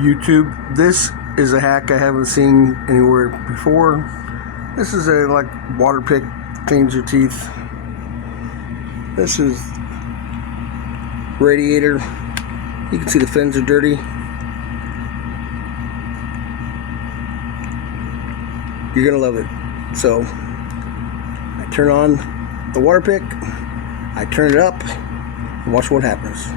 YouTube. This is a hack I haven't seen anywhere before. This is a water pick, cleans your teeth. This is radiator. You can see the fins are dirty. You're gonna love it. So I turn on the water pick, I turn it up, and watch what happens.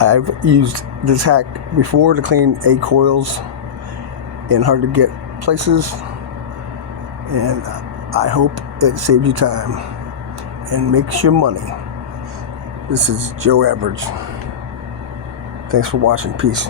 I've used this hack before to clean egg coils in hard to get places, and I hope it saves you time and makes you money. This is Joe Average. Thanks for watching. Peace.